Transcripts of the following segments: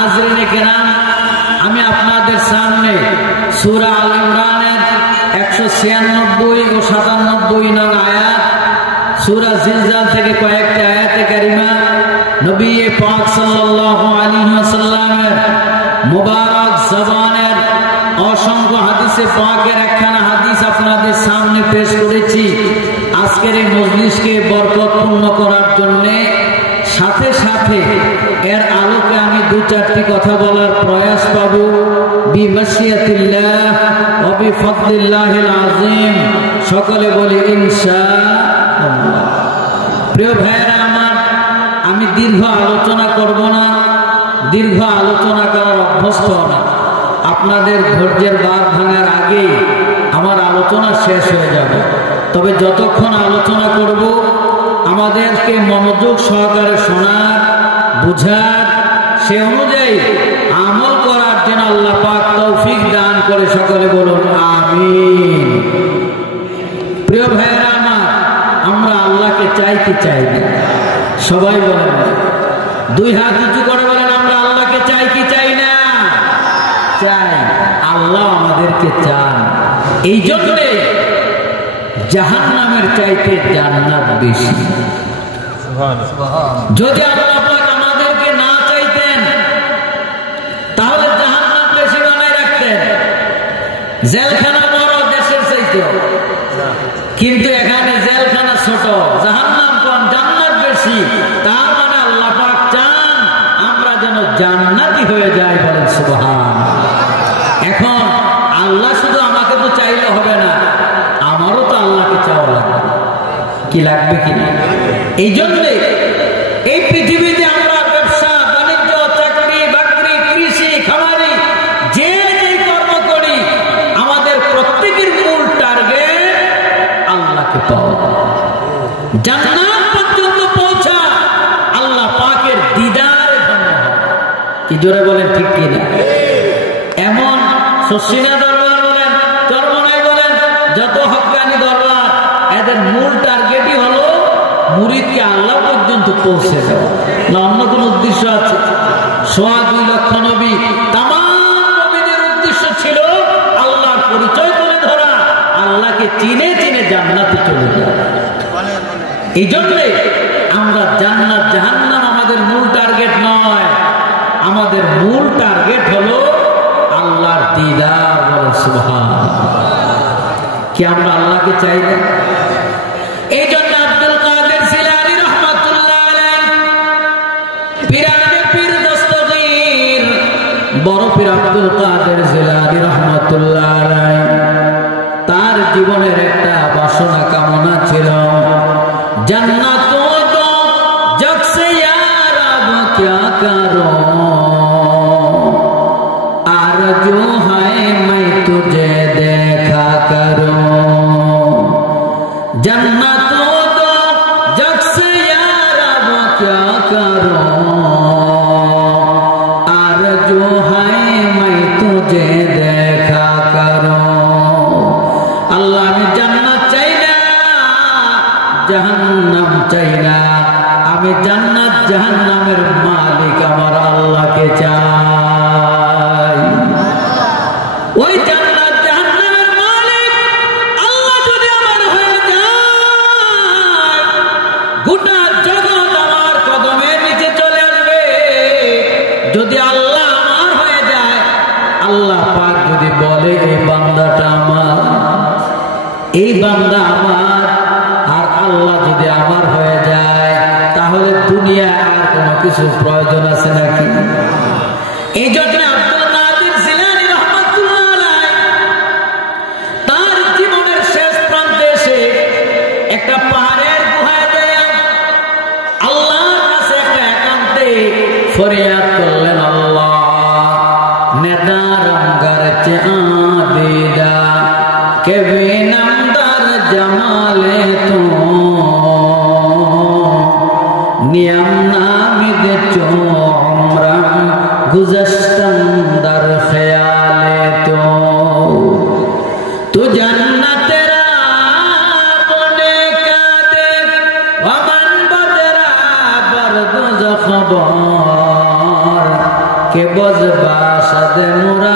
হাজরিনে কেরাম, আমি আপনাদের সামনে সূরা আল ইমরানের 196 ও 97 নং আয়াত, সূরা জিলজাল থেকে কয়েকটি আয়াতে কারিমা, নবী পাক সাল্লাল্লাহু আলাইহি ওয়াসাল্লামের মুবারক জবানের অসংখ্য হাদিসে পাকের একখানা হাদিস আপনাদের সামনে পেশ করেছি। আজকের এই মজলিসকে বরকতপূর্ণ করার জন্য সাথে সাথে এর আলোকে আমি দু চারটি কথা বলার প্রয়াস পাব বিমাশিয়াতিল্লাহ ওয়া বিফদলিল্লাহিল আযীম। সকলে বলি ইনশাআল্লাহ। প্রিয় ভাইরা আমার, আমি দীর্ঘ আলোচনা করব না, দীর্ঘ আলোচনা করার অভ্যস্ত না। আপনাদের ধৈর্যের বাঁধ ভাঙার আগেই আমার আলোচনা শেষ হয়ে যাবে। তবে যতক্ষণ আলোচনা করব আমাদেরকে মনোযোগ সহকারে শোনার, বুঝার, সে অনুযায়ী আমল করার জন্য আল্লাহ পাক তৌফিক দান করে। সকলে বলুন আমিন। প্রিয় ভাইয়েরা আমার, আমরা আল্লাহকে চাই কি চাই না? সবাই বলেন, দুই হাত উঁচু করে বলেন, আমরা আল্লাহকে চাই কি চাই না? চাই। আল্লাহ আমাদেরকে চান। এই জন্যে জাহান্নামের চাইতে জান্নাত বেশি। যদি আল্লাহ পাক আমাদেরকে না চাইতেন তাহলে জাহান্নাম বেশি বানায় রাখতেন। জেলখানা বড় দেশের চাইতে, কিন্তু এখানে জেলখানা ছোট, জাহান্নাম কম, জান্নাত বেশি। তার মানে আল্লাহ পাক চান আমরা যেন জান্নাতি হয়ে যাই। বলেন সুবহানাল্লাহ। এখন আল্লাহ শুধু আমাকে তো চাইলে হবে না, আমারও তো আল্লাহকে চাওয়া লাগবে। কি লাগবে কি না? এই জন্যে এই পৃথিবীতে আমরা ব্যবসা বাণিজ্য, চাকরি বাকরি, কৃষি, খামারি, যে যেই কর্ম করি, আমাদের প্রত্যেকের মূল টার্গেট আল্লাহকে পাওয়া, জান্নাত পর্যন্ত পৌঁছা, আল্লাহ পাকের দিদারে ধন্য হওয়া। কি জোরে বলেন ঠিক কি না? এমন শশিনা দরবার বলেন, চরমনাই বলেন, যত হক্কানি দরবার, এদের মূল টার্গেটই হলো মুরিদকে আল্লাহ পর্যন্ত পৌঁছে দেওয়া। না অন্য কোন উদ্দেশ্য আছে? 2.25 লক্ষ নবী, তামাম নবীদের উদ্দেশ্য ছিল আল্লাহর পরিচয় তুলে ধরা, আল্লাহকে চিনে চিনে জান্নাতে চলে যাওয়া। এই জন্যে আমরা জান্নাত জাহান্নাম আমাদের মূল টার্গেট নয়, আমাদের মূল টার্গেট হলো আল্লাহর দিদার। বলেন সুবহানাল্লাহ। কি আমরা আল্লাহকে চাই না? এই জন্য আব্দুল কাদের জিলানী রাহমাতুল্লাহ আলাইহি, পীরানে পীর দস্তগীর, বড় পীর আব্দুল কাদের জিলানী রাহমাতুল্লাহ আলাইহি, তার জীবনের একটা বাসনা কামনা ছিল, জান্নাতোं तो जग से यार अब क्या करो, आरज़ू है मैं तुझे देखा करूं, जन्नतों तो जग से यार अब क्या करूं, आरज़ू है मैं तुझे देखा करूं। अल्लाह ने जन्नत चाहिए, জাহান্নাম চাই না, আমি জান্নাত জাহান্নামের মালিক আমার আল্লাহকে চাই। ওই জান্নাত জাহান্নামের মালিক আল্লাহ যদি আমার হয়ে যায়, গোটা জগৎ আমার কদমের নিচে চলে আসবে। যদি আল্লাহ আমার হয়ে যায়, আল্লাহ পাক যদি বলে এই বান্দাটা আমার, এই বান্দা আমার, আর আল্লাহ যদি আমার হয়ে যায়, তাহলে দুনিয়া আর কোনো কিছু প্রয়োজন আছে নাকি? এই জন্য আব্দুল কাদের জিলানী রাহমাতুল্লাহ আলাইহি তার জীবনের শেষ প্রান্তে এসে একটা পাহাড়ের গুহায় যায় আল্লাহর কাছে একটা একান্তে ফরিয়াদ করলেন, আল্লাহ নেদারম গরচে আদিদা কে বিনমদার জামালে তো নিয়ম নামিদ চো উমরাম গুজশতম দর খিয়ালে তো তু জান্নাত তেরা বনে কা দেখ ওমান বদরা বর দুজখ খবর के बज़बाशद मुरा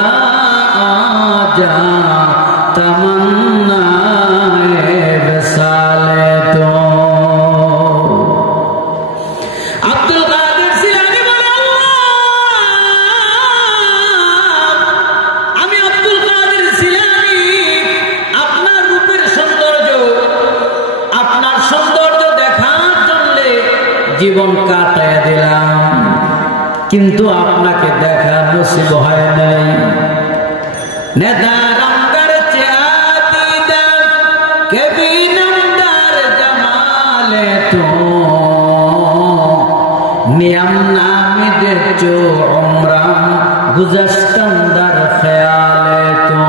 आजा तमन्ना विसाले तो अब्दुल कादिर जिलानी बोले আমি আব্দুল কাদের জিলানী আপনার রূপের সৌন্দর্য আপনার সৌন্দর্য দেখার জন্য জীবন কাটায় দিলাম কিন্তু আপনাকে দেখা নসিব হয় নাই নেতা রঙ্গর চাঁদিদা কবি নমদার জামালে তো নিয়ম নামে যে চো উমরাম গুজস্তম দর খেয়ালে তো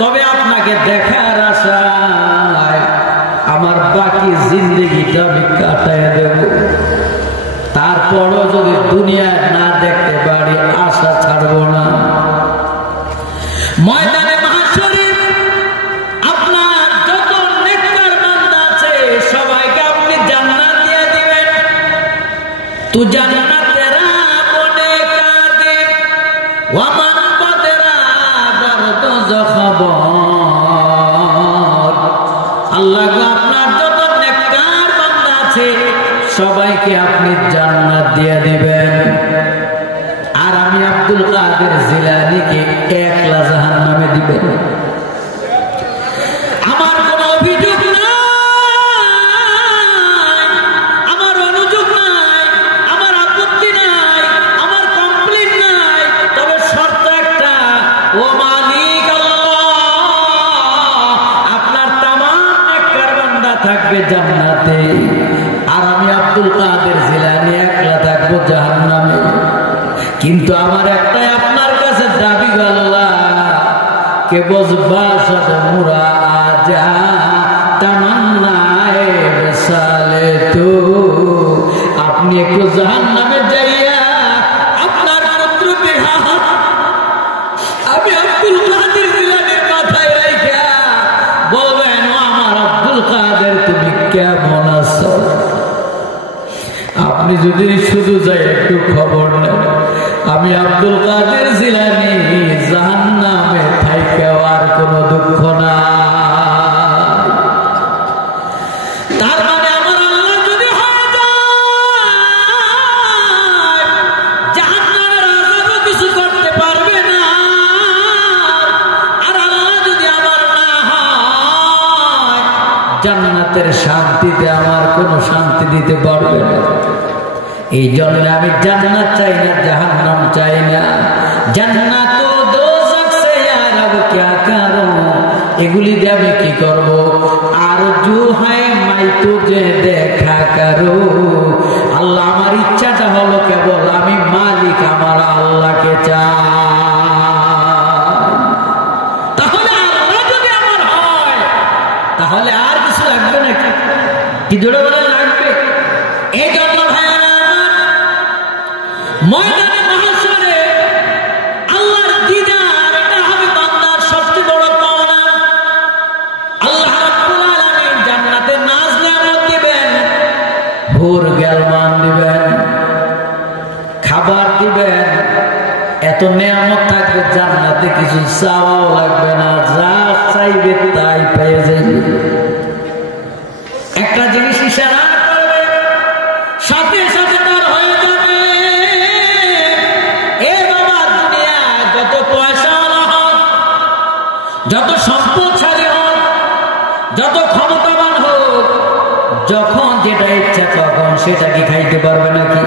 তবে আপনাকে দেখার আশায় আমার বাকি জিন্দগিটা আমি কাটায় দেব তারপরও যদি দুনিয়া না দেখতে পারি আশা ছাড়বো না ময়দানে মাহশরে আপনার যত নেককার বান্দা আছে সবাইকে আপনি জান্নাত দিয়ে দিবেন তু জান্নাত তেরা বনে কাদে ওয়ামান বদরা দরদ জখবর আল্লাহ আপনার যত নেককার বান্দা আছে সবাইকে আপনি জান্নাত দিয়ে দিবেন আর আমি আব্দুল কাদের জিলানীকে একলা জাহান্নামে দিবেন আমার কোনো অভিযোগ নাই আমার অনুযোগ নাই আমার আপত্তি নাই আমার কমপ্লেইন নাই তবে শর্ত একটা ও মালিক আল্লাহ আপনার তামাম নেককার বান্দা থাকবে জান্নাতে আর আমি আব্দুল কাদের জিলানী একলা থাকবো জাহান্নামে কিন্তু আমার একটাই আপনার কাছে দাবি আল্লাহ কে বজবাশদ মুরা আজা তামান্নায়ে বিসালে তো আপনি একটু জাহান্নামে যাইয়া আপনার পুত্রকে হাত আমি আব্দুল কাদের জিলানীর মাথায় রাখা বলবেন আমার আব্দুল কাদের তুমি কেমন আছো আপনি যদি শুধু যাই একটু খবর নেন আমি আব্দুল কাদের জিলানী জাহান্নামে থাইকা আর কোনো দুঃখ না তার মানে আমার আল্লাহ যদি হয়ে যায় জাহান্নামের আযাবও কিছু করতে পারবে না আর আল্লাহ যদি আমার না হয় জান্নাতের শান্তিতে আমার কোনো শান্তি দিতে পারবে না এই জন্য আমি জান্নাত চাই না জাহান্নাম চাই না জান্নাত ও দোজখ সে ইয়ার আব क्या करूं এগুলি দিয়ে আমি কি করব আরজু হয় মাই তুঝে দেখা করো আল্লাহ আমার ইচ্ছাটা হলো কেবল আমি মালিক আমার আল্লাহকে চাই তাহলে আল্লাহ যদি আমার হয় তাহলে আর কিছু লাগবে নাকি কি জোরে বলে লাগবে এই জন্য ময়দানে মাহশরে আল্লাহর দিদার এটা হবে বান্দার সবচেয়ে বড় পাওনা আল্লাহ রাব্বুল আলামিন জান্নাতে নাজ নেয়ামত দিবেন হুর গেলমান দিবেন খাবার দিবেন এত নেয়ামত থাকবে জান্নাতে কিছু চাওয়াও লাগবে না যা চাইবে তাই পেয়ে যাবে একটা জিনিস ইশারা করবে সাথে সাথে তার হয়ে যাবে যত সম্পদশালী হোক যত ক্ষমতাবান হোক যখন যেটা ইচ্ছা তখন সেটা কি খাইতে পারবে নাকি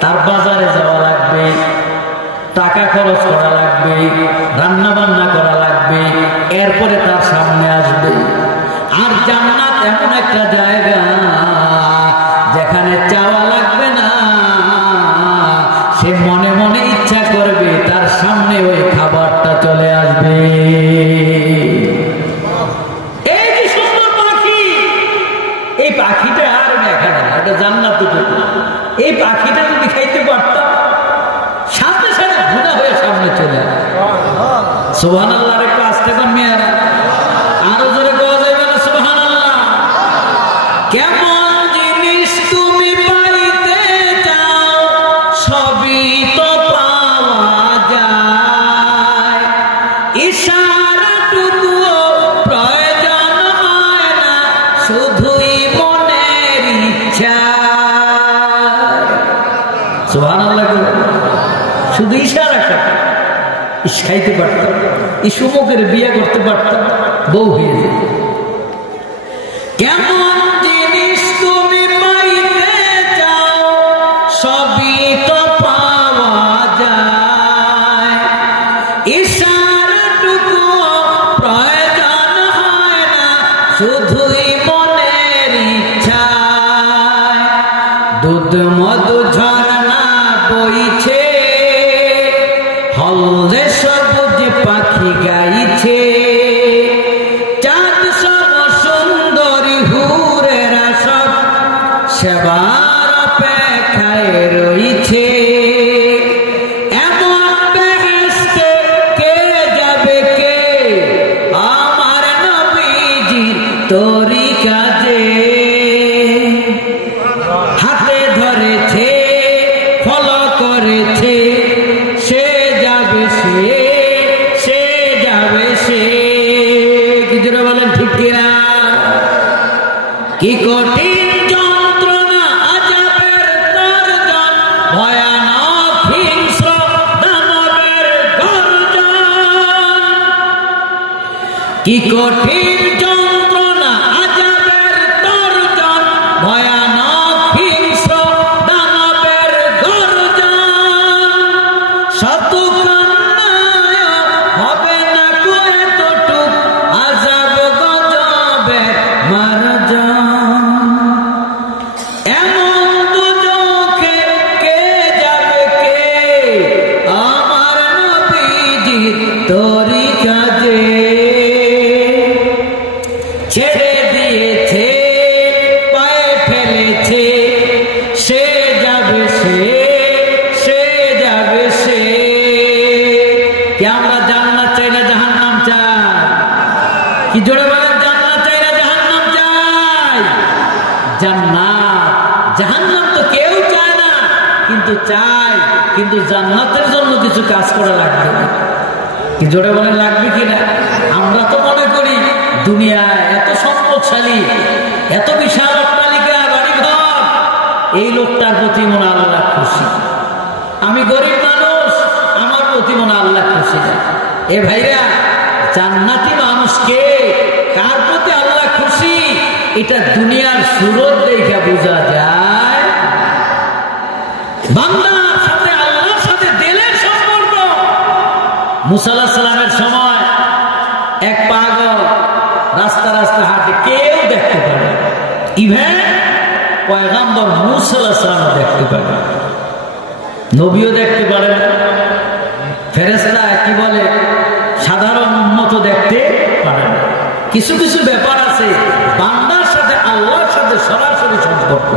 তার বাজারে যাওয়া লাগবে টাকা খরচ করা লাগবে রান্না বান্না করা লাগবে এরপরে তার সামনে আসবে আর জান্নাত এমন একটা জায়গা যেখানে চাওয়া লাগবে না সে মনে মনে ইচ্ছা করবে তার সামনে ওই খাবারটা চলে আসবে এই যে সুন্দর পাখি এই পাখিটা আর দেখা না এটা জান্নাত এই পাখিটা যদি খাইতে পারতাম সাথে সাথে ঘুণা হয়ে সামনে চলে আসে সুবহানাল্লাহ একটু আস্তে কোন মেয়েরা আরো জোরে কোয়া যাবে না সুবহানাল্লাহ। কেমন জিনিস তুমি পাইতে চাও সবই তো পাওয়া যায়, ইশারাটুকুও প্রয়োজন হয় না, শুধুই মনের ইচ্ছা। সুবহানাল্লাহ। শুধু ইশারা খাইতে পারতাম, ইসুমকের বিয়ে করতে পারতাম, বউ হয়ে যেত। কেমন জিনিস তুমি পাইতে চাও সবই তো পাওয়া যায়, ইশারাটুকু প্রয়োজন হয় না, শুধুই মনের ইচ্ছা। দুধ মধু ঝরনা বইছে, হলদে সবুজ পাখি গাইছে, চাঁদ সব সুন্দরী হুরেরা সব সেবার অপেক্ষায় রইছে। এমন বেহেশতে কে যাবে কে, আমার নবীজির তরিকাতে হাতে ধরেছে ফলো করেছে, সে যাবে সে কি জোরে বলেন ঠিক কিনা? কি কঠিন যন্ত্রণা আযাবের তর্জন, ভয়ানক হিংস্র দানবের গর্জন। কি কঠিন যন্ত্রণা আযাবের তর্জন, ভয়ানক হিংস্র দানবের গর্জন। শত কান্নায় হবে না কো এতটুক, আযাব গজবে মারজন। এমন দুজকে কে যাবে কে, আমার নবীজির তরিকাতে ছেড়ে দিয়েছে পায়ে ফেলেছে, সে যাবে সে যাবে সে। কি আমরা জান্নাত চাই না জাহান্নাম চাই? কি জোরে বলেন, জান্নাত চাই না জাহান্নাম চাই? জান্নাত। জাহান্নাম তো কেউ চায় না, কিন্তু চায়, কিন্তু জান্নাতের জন্য কিছু কাজ করা লাগবে। কি জোরে বলেন লাগবে কিনা? আমরা তো মনে করি দুনিয়ায় এত সম্পদশালী, এত বিশাল অট্টালিকা বাড়িঘর, এই লোকটার প্রতি মনে আল্লাহ খুশি। আমি গরিব মানুষ, আমার প্রতি মনে আল্লাহ খুশি না। এ ভাইরা, জান্নাতি মানুষকে কার প্রতি আল্লাহ খুশি, এটা দুনিয়ার সুরত দেখে বোঝা যায়। বান্দার সাথে আল্লাহর সাথে দিলের সম্পর্ক। মুসা আলাইহিস সালামের সময় এক পাগল রাস্তা রাস্তা হাঁটে, কেউ দেখতে পারে, ইভেন পয়গম্বর মুসা আলাইহিস সালাম দেখতে পারে, নবীও দেখতে পারে না। ফেরেশতা কি বলে, সাধারণ উম্মত দেখতে পারে না। কিছু কিছু ব্যাপার আছে বান্দার সাথে আল্লাহর সাথে সরাসরি সম্পর্ক।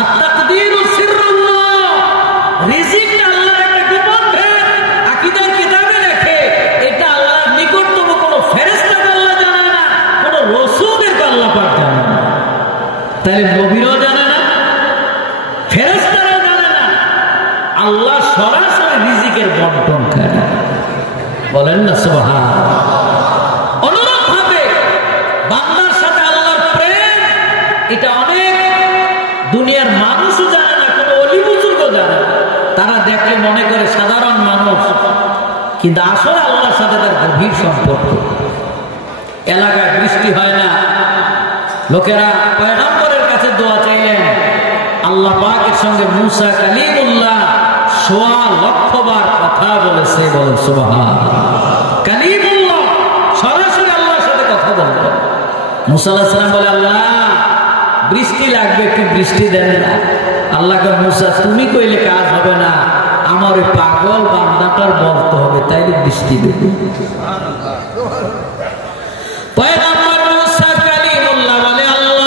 আত-তাকদীরু সিররুল্লাহ, রিজিকটা আল্লাহর একটা গোপন ভেদ, আকীদার কিতাবে লেখে। এটা আল্লাহর নিকটতম কোনো ফেরেশতাকে আল্লাহ জানে না, কোনো রাসূলকে আল্লাহ পাক জানে না। তাহলে নবীরাও জানে না, ফেরেশতারাও জানে না, আল্লাহ সরাসরি রিজিকের বন্টন করে। বলেন না সুবহানাল্লাহ। অনুরূপভাবে বান্দার সাথে আল্লাহর প্রেম, এটা অনেক দুনিয়ার মানুষও জানে না, কোনো অলি বুজুর্গ জানে না। তারা দেখলে মনে করে সাধারণ মানুষ, কিন্তু আসলে আল্লাহর সাথে তার গভীর সম্পর্ক। এলাকায় বৃষ্টি হয় না, লোকেরা পয়গম্বরের কাছে দোয়া চাইলেন, আল্লাহ পাকের সঙ্গে মুসা কালিমুল্লাহ 1,00,000 বার কথা বলেছে। বলেন সুবহানাল্লাহ। কালিমুল্লাহ সরাসরি আল্লাহর সাথে কথা বলতো। মুসা আলাইহিস সালাম বলে, আল্লাহ বৃষ্টি লাগবে, একটু বৃষ্টি দেন না। আল্লাহকে, মুসা তুমি কইলে কাজ হবে না, আমার ওই পাগল বান্দাটার বলতে হবে, তাইলে বৃষ্টি দেবে। পয়গম্বর মুসা কালিমুল্লাহ বলে, আল্লাহ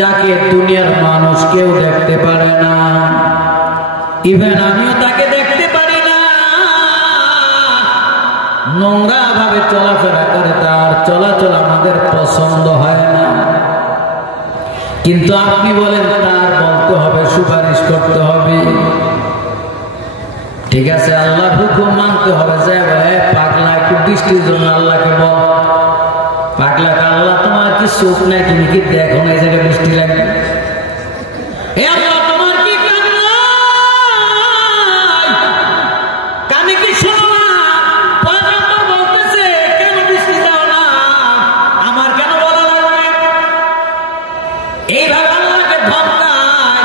যাকে দুনিয়ার মানুষ কেউ দেখতে পারে না, ইভেন আমিও তাকে দেখতে পারি নোংরা ভাবে চলাফেরা করে, তার চলাচল আমাদের পছন্দ হয় না। কিন্তু আপনি বলেন তার বলতে হবে, সুপারিশ করতে হবে, ঠিক আছে, আল্লাহর হুকুম মানতে হবে। যে ভাই পাগলা একটু বৃষ্টির জন্য আল্লাহকে বল, পাগলা আল্লাহ তোমার কি চোখ নাই, তুমি কি দেখো না এই জায়গায় বৃষ্টি লাগবে? হে আল্লাহ তোমার কি কান নাই, কানে কি শোনো না? পয়গম্বর বলতেছে কেন বৃষ্টি দাও না, আমার কেন বলা লাগবে? এইভাবে আল্লাহকে ধমকায়,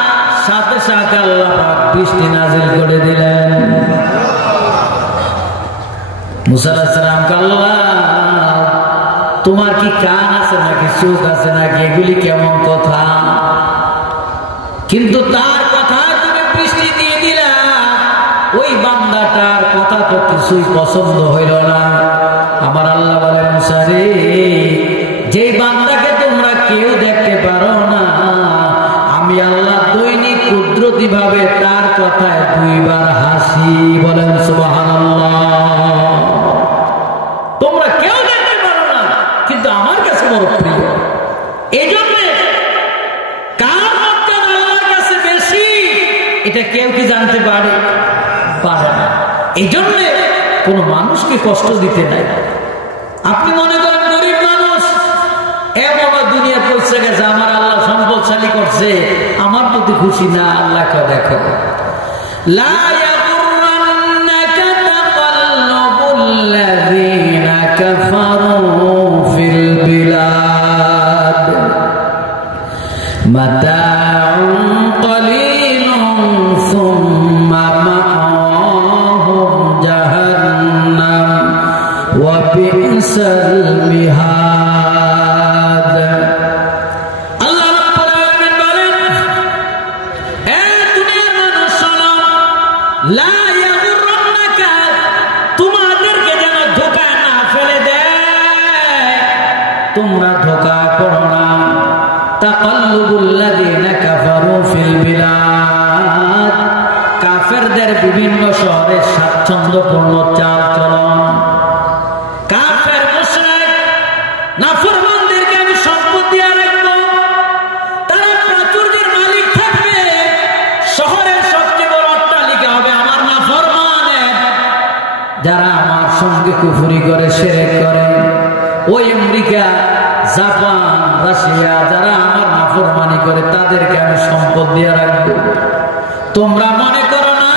সাথে সাথে আল্লাহ পাক বৃষ্টি নাজিল করে দিলেন। মুসা আলাইহিস সালাম আল্লাহ তোমার কি কান আছে নাকি চোখ আছে নাকি, এগুলি কেমন কথা? কিন্তু তার কথা তুমি বৃষ্টি দিয়ে দিলা, ওই বান্দাটার কথা তো কিছুই পছন্দ হইল না। আমার আল্লাহ বলে মুসা রে, যেই বান্দাকে তোমরা কেউ দেখতে পারো না, আমি আল্লাহ দৈনিক কুদরতি ভাবে তার কথায় 2 বার হাসি। বলেন সুবহানাল্লাহ। তোমরা কেউ দেখতে পারো না, কিন্তু আমার কাছে বড় প্রিয়। এই জন্য কার মর্যাদা আল্লাহর কাছে বেশি, এটা কেউ কি জানতে পারে? পারে না। এই জন্য কোন মানুষকে কষ্ট দিতে নাই। আপনি মনে করেন গরিব মানুষ, এমন দুনিয়া পৌঁছে গেছে, আমার আল্লাহ সম্পদশালী করছে, আমার প্রতি খুশি না। আল্লাহকে দেখো, লা ইয়াগুররান্নাকা তাকাল্লুবুল্লাযীনা কাফারু ফিল বিলাদ মাতাউন কলিলুন সুম্মা মাআওয়াহুম জাহান্নাম ওয়া বি'সাল মিহাদ। আল্লাহ রাব্বুল আলামিন বলেন, এ দুনিয়ার মানুষ শোনো, লা ইয়াগুররান্নাকা, তোমাদেরকে যেন ধোঁকা না ফেলে দেয়, তোমরা ধোঁকা পড়ো না। তাকাল্লুবুল্লাযীনা কাফারু ফিল বিলাদ, কাফেরদের বিভিন্ন শহরে স্বাচ্ছন্দ্যপূর্ণ চাল চলন। কাফের মুশরিক নাফরমানদেরকে আমি সম্পদ দিয়ে রাখবো, তারা প্রাচুর্যের মালিক থাকবে, শহরের সবচেয়ে বড় অট্টালিকা হবে আমার নাফরমানের। যারা আমার সঙ্গে কুফরি করে, শিরক করে, ওই আমেরিকা, জাপান, রাশিয়া, যারা আমার নাফরমানি করে, তাদেরকে আমি সম্পদ দিয়ে রাখবো। তোমরা মনে করো না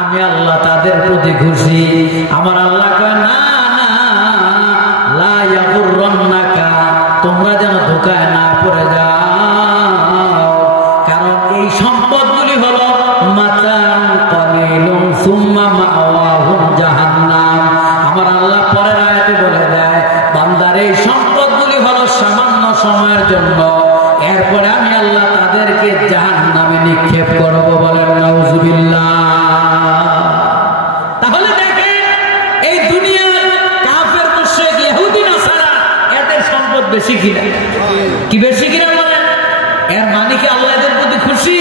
আমি আল্লাহ তাদের প্রতি খুশি। আমার আল্লাহ কয় না না, লা ইয়াগুররান্নাকা, তোমরা যেন ধোঁকায় না পড়ে যাও। কারণ এই সম্পদগুলি হলো মাতাউন কলিলুন সুম্মা মাআওয়াহুম জাহান্নাম। আমার আল্লাহ পরের আয়াতে বলে দেয়, বান্দার এই সম্পদগুলি হলো সামান্য সময়ের জন্য, এরপরে আমি আল্লাহ তাদেরকে জাহান্নামে নিক্ষেপ করব। বলেন নাউজুবিল্লাহ। তাহলে দেখেন, এই দুনিয়ার কাফের মুশরিক ইহুদি নাসারা, এদের সম্পদ বেশি কিনা? কি বেশি কিনা বলেন? এর মানে কি আল্লাহ এদের প্রতি খুশি?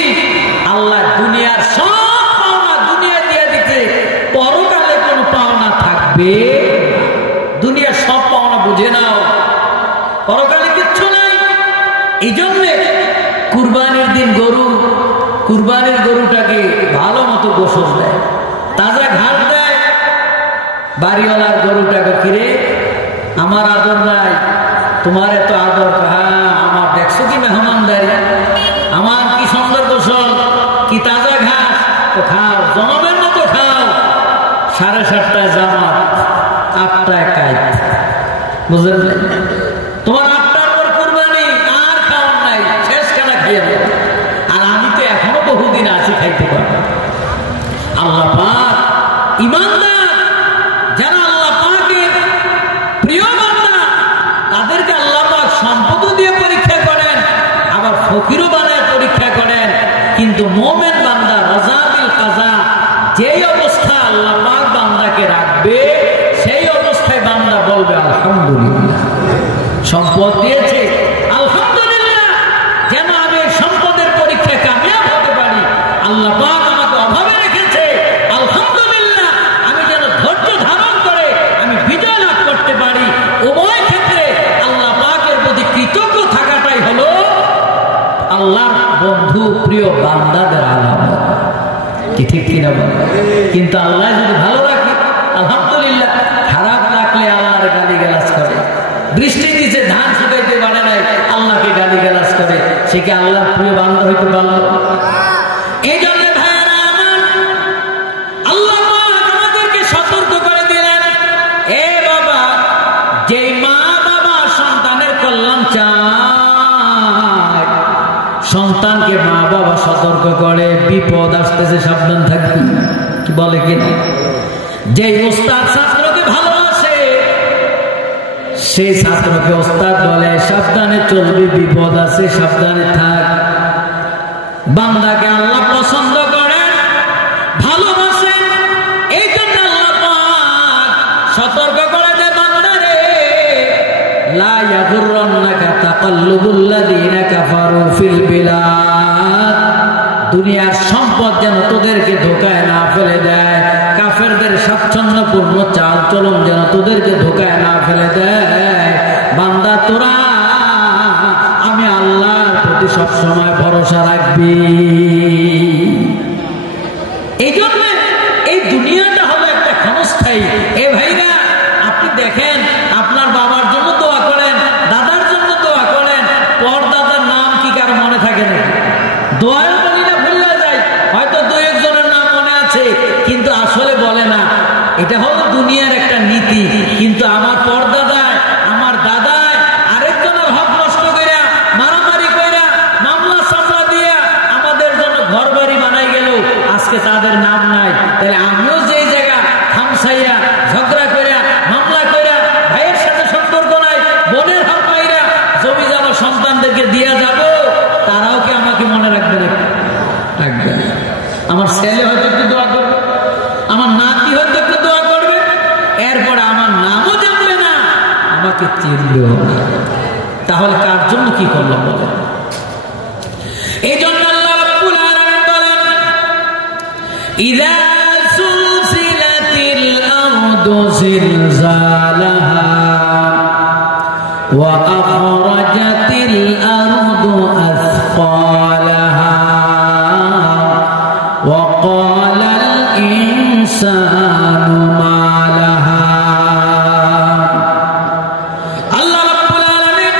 আল্লাহ দুনিয়ার সব পাওনা দুনিয়া দিয়ে দিতে, পরকালে কোন পাওনা থাকবে? দুনিয়ার সব পাওনা বুঝে নাও, পরকালে কিচ্ছু নাই। এই জন্যে কুরবানির দিন কুরবানির গরুটাকে ভালো মতো গোসল দেয়, তাজা ঘাস দেয়। বাড়িওয়ালার গরুটাকে ফিরে, আমার আদর নাই, তোমার এত আদর, হ্যাঁ আমার দেখছো কি মেহমানদারি, আমার কি সুন্দর গোসল, কি তাজা ঘাস, তো খাও, জনমের মতো খাও। 7:30টায় জামাত, 8টায় কাইত, বুঝলেন? তোমার 8টার পর কুরবানি, আর খাওয়ার নাই, শেষ খানা খাইয়ে দেবে। আর আমি তো এখনো বহুদিন আছি, খাইতে পারবো। আল্লাহ পাক ইমানদার, যারা আল্লাহ পাকের প্রিয় বান্দা, তাদেরকে আল্লাহ পাক সম্পদও দিয়ে পরীক্ষা করেন, আবার ফকিরও বানায় পরীক্ষা করেন। কিন্তু মুমিন বান্দা রাজা বিল কাজা, যেই অবস্থা আল্লাহ পাক বান্দাকে রাখবে, সেই অবস্থায় বান্দা বলবে আলহামদুলিল্লাহ। সম্পদ দিয়েছে, আলহামদুলিল্লাহ, যেন আমি সম্পদের পরীক্ষায় কামিয়াব হতে পারি। আল্লাহ পাক আমাকে অভাবে রেখেছে, আলহামদুলিল্লাহ, আমি যেন ধৈর্য ধারণ কি ঠিক কিনা বলে? কিন্তু আল্লাহ যদি ভালো রাখে আলহামদুলিল্লাহ, খারাপ রাখলে আল্লাহর গালিগালাজ করে। বৃষ্টি দিচ্ছে, ধান শুকাইতে পারে নাই, আল্লাহকে গালিগালাজ করে, সে কি আল্লাহর প্রিয় বান্দা হইতে পারল? এই জন্য ভাইয়েরা আমার, আল্লাহ আমাদেরকে সতর্ক করে দিলেন, এ বাবা, যে মা বাবা সন্তানের কল্যাণ চায়, সন্তানকে মা বাবা সতর্ক করে বিপদ আসতেছে সাবধান থাকবি, কি বলে কিনা? যে ওস্তাদ ছাত্রকে ভালোবাসে, সেই ছাত্রকে ওস্তাদ বলে সাবধানে চলবি, বিপদ আছে, সাবধানে থাক। বান্দাকে আল্লাহ পছন্দ করেন, ভালোবাসেন, এই জন্য আল্লাহ পাক সতর্ক করে যে বান্দারে, লা ইয়াগুররান্নাকা তাকাল্লুবুল্লাযীনা কাফারু ফিল বিলাদ, দুনিয়ার সম্পদ যেন তোদেরকে ধোকায় না ফেলে দেয়, কাফেরদের স্বাচ্ছন্দ্যপূর্ণ চাল চলন যেন তোদেরকে ধোকায় না ফেলে দেয়। বান্দা তোরা আমি আল্লাহর প্রতি সবসময় ভরসা রাখবি। এই জন্য এই দুনিয়াটা হলো একটা ক্ষণস্থায়ী। এ ভাইরা, আপনি দেখেন, আপনার বাবার জন্য দোয়া করেন, দাদার জন্য দোয়া করেন, পর দাদার নাম কি কারো মনে থাকে না? দোয়ার বলিটা ভুলে যায়, হয়তো দু একজনের নাম মনে আছে, কিন্তু আসলে বলে না। এটা হলো দুনিয়ার একটা নীতি। কিন্তু আমার পরদাদায়, আমার দাদায় আরেকজনের হক নষ্ট কইরা, মারামারি কইরা, মামলা সামলা দিয়া আমাদের জন্য ঘর বাড়ি বানাই গেল, আজকে তাদের নাম নাই। তাহলে আমিও যেই জায়গা খামসাইয়া ঝগড়া কইরা, মামলা কইরা, ভাইয়ের সাথে সম্পর্ক নাই, বোনের হক পাইরা জমি জমা সন্তানদেরকে দিয়া যাব, তারাও কি আমাকে মনে রাখবে না? রাখবে না। আমার ছেলে হয়তো একটু দোয়া করবে, আমার নাতি হয়তো একটু দোয়া করবে, এরপরে আমার নামও জানবে না, আমাকে চিনবেও না। তাহলে কার জন্য কি করলাম বলেন? এই জন্য আল্লাহ রাব্বুল আলামিন বলেন, ইযা সুলসিলাতিল আরদু জিলজালাহা ওয়া আখরাজাতিল আরদু আথকালাহা ওয়া ক্বালাল ইনসানু মা লাহা। আল্লাহ রাব্বুল আলামিন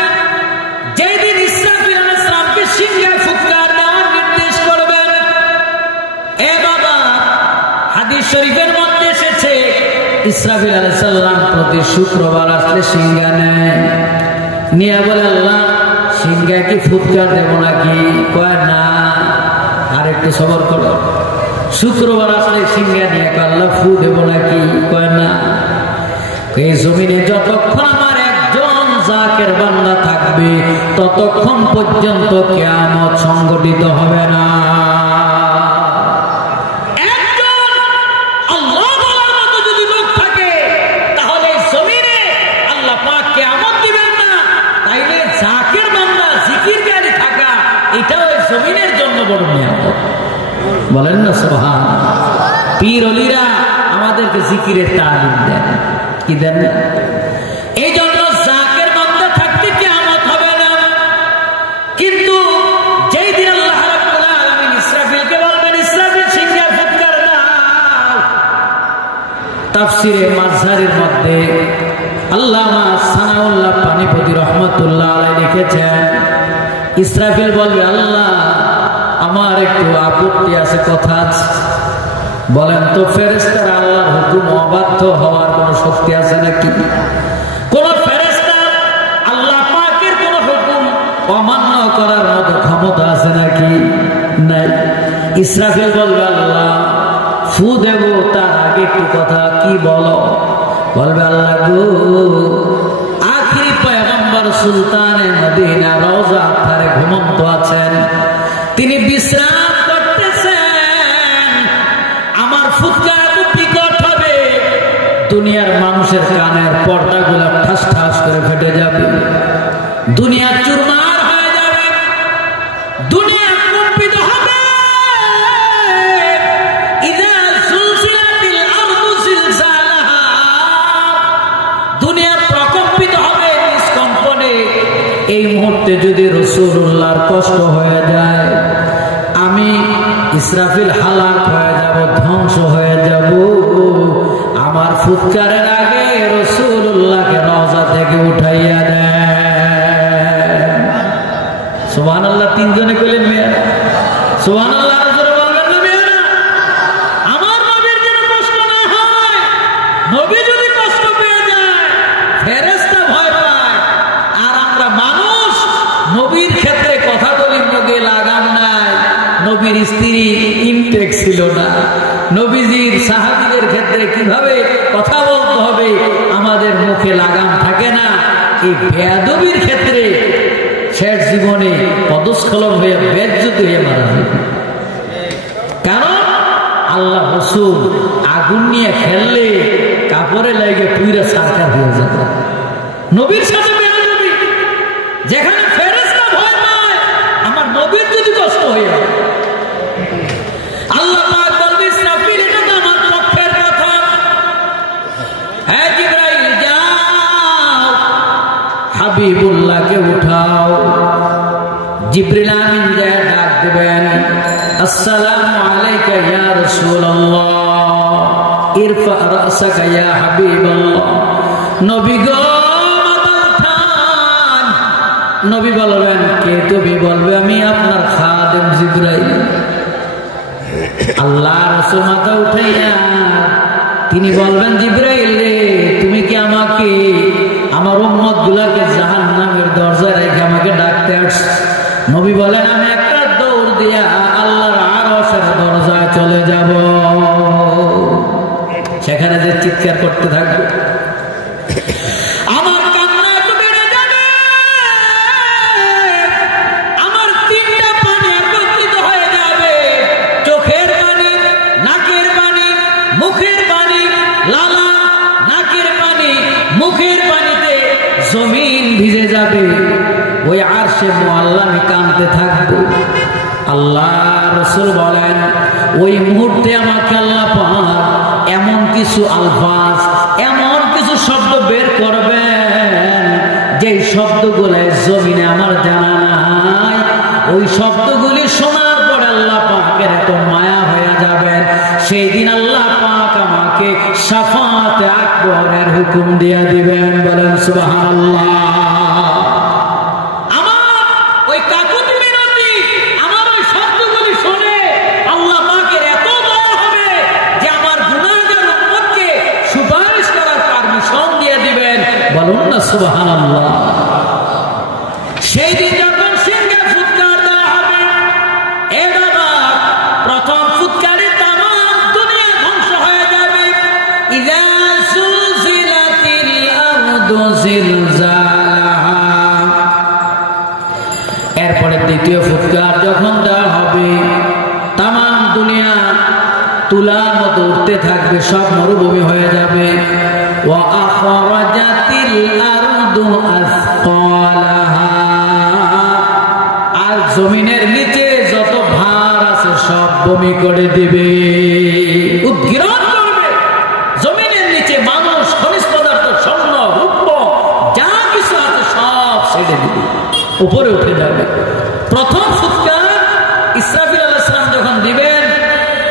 যেদিন ইসরাফিল আলাইহিস সালামকে সিংহে ফুৎকার দেওয়ার নির্দেশ করবেন, এ বাবা, হাদিস শরীফের মধ্যে এসেছে ইসরাফিল আলাইহিস সালাম প্রতি শুক্রবার আসলে সিংহা নেয়, নিয়ে বলে আল্লাহ সিংহা কি ফুৎকার দেব নাকি? কয় না, আর একটু সবর করো। শুক্রবার আসলে সিংহা নিয়ে আল্লাহ ফু দেব নাকি? কয় না। এই জমিনে যতক্ষণ আমার একজন জাকের বান্দা থাকবে, ততক্ষণ পর্যন্ত কিয়ামত সংঘটিত হবে না। বলেন না সুবহানাল্লাহ। পীর ওলিরা আমাদেরকে জিকিরের তালিম দেন, কি দেন? এই জন্য জাকের বান্দা থাকতে কিয়ামত হবে না। কিন্তু যেই দিন আল্লাহ রাব্বুল আলামিন ইসরাফিলকে বলবেন, ইসরাফিল সিংহা ফুৎকার দাও। তাফসীরে মাযহারের মধ্যে আল্লামা সানাউল্লাহ পানিপতি রাহমাতুল্লাহ আলাইহি লিখেছেন, ইসরাফিল বলবে, আল্লাহ আমার একটু আপত্তি আছে, কথা আছে। বলেন তো, ফেরেশতারা আল্লাহর হুকুম অবাধ্য হওয়ার কোন শক্তি আছে নাকি? কোন ফেরেশতা আল্লাহ পাকের কোন হুকুম অমান্য করার মতো ক্ষমতা আছে নাকি? নাই। ইসরাফিল বলবে, আল্লাহ ফু দেব, তার আগে একটু কথা কি বলো। বলবে, আল্লাহ গো, আখিরি পয়গম্বর সুলতানে মদিনা রওজা আথারে ঘুমন্ত আছেন, তিনি বিশ্রাম করতেছেন, আমার ফুৎকার এত বিকট হবে, দুনিয়ার মানুষের কানের পর্দাগুলো ঠাস ঠাস করে ফেটে যাবে, দুনিয়া চুরমার হয়ে যাবে, দুনিয়া কম্পিত হবে। ইযা সুলসিলাতিল আরদু জিলজালাহা, দুনিয়া প্রকম্পিত হবে নিষ্কম্পনে। এই মুহূর্তে যদি রাসূলুল্লাহর কষ্ট হয়ে যায়, আমি ইসরাফিল হালাক হয়ে যাব। ফুৎকারের আগে রাসূলুল্লাহকে রওজা থেকে উঠাইয়া দেন। সুবহানাল্লাহ। তিনজনে কইলেন মিয়া সুবহানাল্লাহ। বলবেন না মিয়া, আমার নবীর যেন কষ্ট না হয়। নবী যদি কষ্ট পেয়ে যায় ফেরেশতা ভয় পায়, আর আমরা মানুষ নবীর ক্ষেত্রে কথা বলি মুখে লাগাম নাই। নবীর স্ত্রী ইনটেক ছিল না, নবীজির সাহাবীদের ক্ষেত্রে কিভাবে কথা বলতে হবে আমাদের মুখে লাগাম থাকে না। এই বেয়াদবির ক্ষেত্রে শেষ জীবনে পদস্খলন হয়ে বেজ্জত হয়ে মারা যায়। কারণ আল্লাহ রাসূল আগুন নিয়ে খেললে কাপড়ে লাগে পুরা সারকার হয়ে যাবে। নবীর সাথে বেয়াদবি, যেখানে ফেরেশতা ভয় পায় আমার নবীর যদি কষ্ট হয়ে যায়। আল্লাহ পাক বলবে ইসরাফিল এটা তো আমার পক্ষের কথা। হ্যাঁ জিবরাইল যাও হাবিবুল্লাহকে উঠাও। জিবরিল আমিন যায় ডাক দেবেন, আসসালামু আলাইকা ইয়া রাসূলুল্লাহ, ইরফা রাসাকা ইয়া হাবিবাল্লাহ। নবী গো মাথা উঠান। নবী বলবেন কে তুমি? বলবে আমি আপনার খাদেম জিবরাইল। আল্লাহ রাসূল মাথা উঠাইয়া তিনি বলবেন জিবরাইল রে, তুমি কি আমাকে আমার উম্মত গুলাকে জাহান্নামের দরজায় রেখে আমাকে ডাকতে আসছো? নবী বলেন আমি একটা দৌড় দিয়া আল্লাহর আরশের দরজায় চলে যাব, সেখানে যে চিৎকার করতে থাকবো। আমার কান্না একটু বেড়ে যাবে, আমার তিনটা পানি একত্রিত হয়ে যাবে, চোখের পানি, নাকের পানি, মুখের পানি, লালা, নাকের পানি, মুখের পানিতে জমিন ভিজে যাবে। ওই আরশে মুআল্লামে কাঁদতে থাকবো। আল্লাহ রাসূল বলেন ওই মুহূর্তে আমাকে আল্লাহ পাক এমন কিছু আলফাজ, এমন কিছু শব্দ বের করবেন যে শব্দগুলো জমিনে আমার জানা নাই। ওই শব্দগুলি শোনার পর আল্লাহ পাকের এত মায়া হয়ে যাবেন, সেই দিন আল্লাহ পাক আমাকে শাফাআতে আকবরের হুকুম দিয়ে দিবেন। বলেন সুবহানাল্লাহ। সুবহানাল্লাহ। সেই দিন যখন সিংহে ফুৎকার দেওয়া হবে, এবার প্রথম ফুৎকারে তামাম দুনিয়া ধ্বংস হয়ে যাবে। ইযা সুলজিলাতিল আরদু জিলজালাহা। এরপরে দ্বিতীয় ফুৎকার যখন দেওয়া হবে, তামাম দুনিয়া তুলার মতো উঠতে থাকবে, সব মরুভূমি হয়ে যাবে। ওয়া আখরাজাতিল আরদু আসকালাহা। আর জমিনের নিচে যত ভার আছে সব বমি করে দিবে, উদ্গীরণ করবে। জমিনের নিচে মানুষ, খনিজ পদার্থ, স্বর্ণ, রূপ যা কিছু আছে সব ছেড়ে দিবে, উপরে উঠে যাবে। প্রথম ফুৎকার ইসরাফিল আলাইহিস সালাম যখন দিবেন,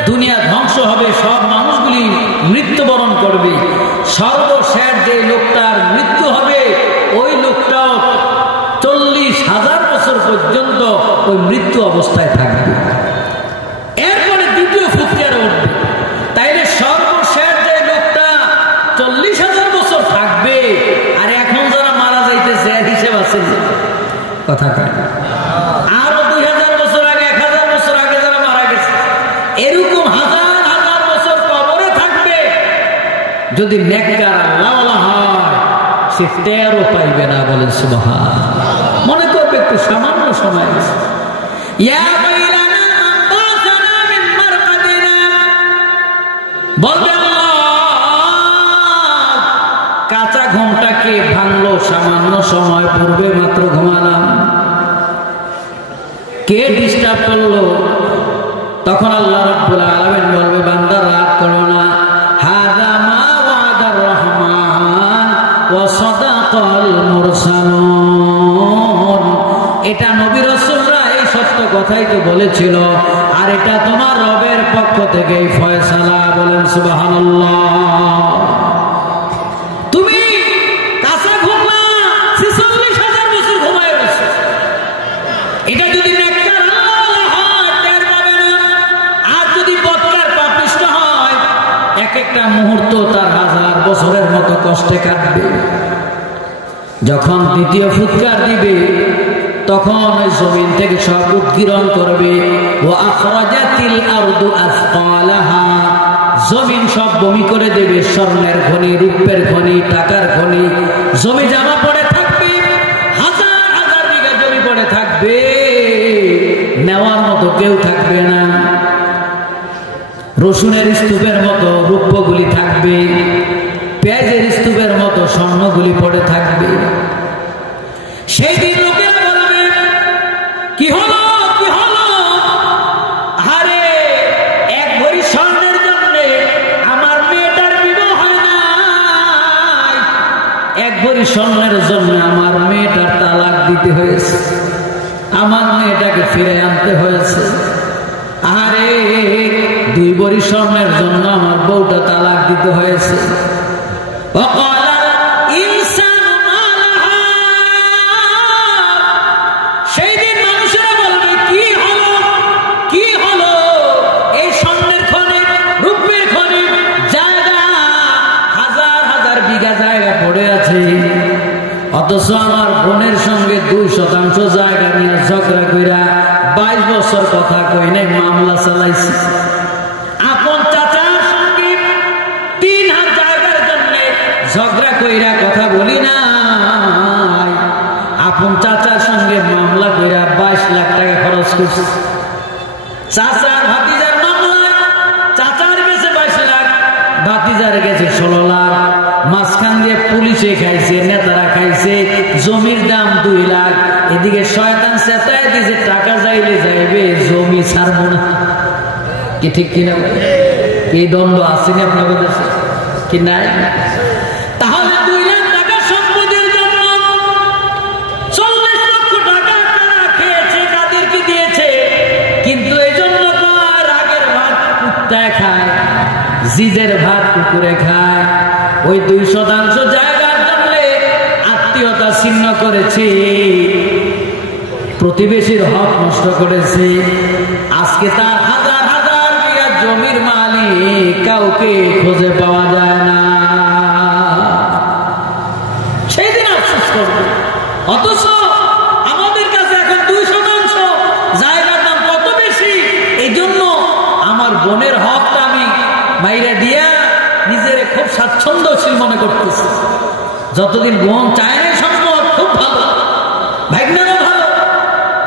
দুনিয়া ধ্বংস হবে, সব মানুষগুলি মৃত্যুবরণ করবে। সর্বশেষ যে লোকটার মৃত্যু হবে ওই লোকটাও 40,000 বছর পর্যন্ত ওই মৃত্যু অবস্থায় থাকবে। এরপরে দ্বিতীয় ফুৎকার উঠবে। তাইলে সর্বশেষ যে লোকটা 40,000 বছর থাকবে, আর এখন যারা মারা যাইতেছে হিসেব আছে কথা কয়, আরো 2000 বছর আগে, 1000 বছর আগে যারা মারা গেছে, এরকম হাজার হাজার বছর কবরে থাকবে। যদি নেককার আল্লাহওয়ালা হয় সে টেরও পাইবে না। বলেন সুবহান। মনে করবে একটু সামান্য সময় আছে। ইয়া বাইলানা মান বাসানা মিন মারকাদিনা। বলবে আল্লাহ কাঁচা ঘুমটাকে ভাঙলো সামান্য সময় পূর্বে, মাত্র ঘুমালাম, কে ডিস্টার্ব করলো? তখন আল্লাহ রাব্বুল আলামিন বলবে বান্দা রাগ করো না, হাযা মা ওয়াদার রহমান ওয়া সাদাকাল মুরসালুন। এটা নবী রাসূলরা এই সত্য কথাই তো বলেছিল, আর এটা তোমার রবের পক্ষ থেকে ফয়সালা। বলেন সুবহানাল্লাহ। একটা মুহূর্ত তার 1000 বছরের মতো কষ্টে কাটবে। যখন দ্বিতীয় ফুৎকার দিবে তখন ওই জমিন থেকে সব উৎগীরণ করবে। ওয়া আখরাজাতিল আরদু আসকালাহা, জমিন সব বমি করে দেবে। স্বর্ণের খনি, রূপের খনি, টাকার খনি, জমি জমা পড়ে থাকবে, হাজার হাজার বিঘা জমি পড়ে থাকবে, নেওয়ার মতো কেউ থাকবে না। রসুনের স্তূপের মতো রূপগুলি থাকবে, পেঁয়াজের স্তূপের মতো স্বর্ণগুলি পড়ে থাকবে। সেই দিন লোকেরা বলবে, কি হলো কি হলো, আরে এক ভরি স্বর্ণের জন্য আমার মেয়েটার বিবাহ হয় না, এক ভরি স্বর্ণের জন্য আমার মেয়েটার তালাক দিতে হয়েছে, আমার মেয়েটাকে ফিরে আনতে হয়েছে। আরে 2 ভরি স্বর্ণের জন্য আমার বউটা তালাক দিতে হয়েছে। সেই দিন মানুষেরা বলবে, কি হলো কি হলো, এই স্বর্ণের খনি, রূপের খনি, জায়গা হাজার হাজার বিঘা জায়গা পড়ে আছে, অথচ আমার বোনের সঙ্গে 2% জায়গা নিয়ে ঝগড়া কইরা 22 বছর কথা কই নাই, মামলা চালাইছি। আপন চাচার সঙ্গে 3 হাত জায়গার জন্য ঝগড়া কইরা কথা বলি নাই, আপন চাচার সঙ্গে মামলা কইরা 22 লাখ টাকা খরচ করছি। চাচার ভাতিজার মামলা, চাচার গেছে 22 লাখ, ভাতিজার গেছে 16 লাখ, মাঝখান দিয়ে পুলিশে খাইছে, নেতারা খাইছে, জমির দাম 2 লাখ। এদিকে শয়তান চেতায় দিয়েছে, টাকা যাইলে যাইবে, জমি ছাড়বো না। কি ঠিক কিনা? এই দ্বন্দ্ব আসেনি আপনাদের কাছে কি নাই? তাহলে 2 লাখ টাকা সম্পদের জন্য 40 লক্ষ টাকা তারা খেয়েছে, কাদেরকে দিয়েছে? কিন্তু এই জন্য রাগের ভাত কুত্তায় খায়, জিদের ভাত কুকুরে খায়। ওই 2% জায়গার জন্য আত্মীয়তা ছিন্ন করেছে, প্রতিবেশীর হক নষ্ট করেছে। আজকে তার হাজার হাজার বিঘা জমির মালিক কাউকে খুঁজে পাওয়া যায় না, সেই দিন আফসোস করবে। অথচ আমাদের কাছে এখন 2% জায়গার দাম কত বেশি। এই জন্য আমার বোনের হকটা আমি বাইরে দিয়া নিজের খুব স্বাচ্ছন্দ্যশীল মনে করতেছি। যতদিন বোন চায় না সম্পদ, খুব ভালো, ভাগ্নেরও ভালো।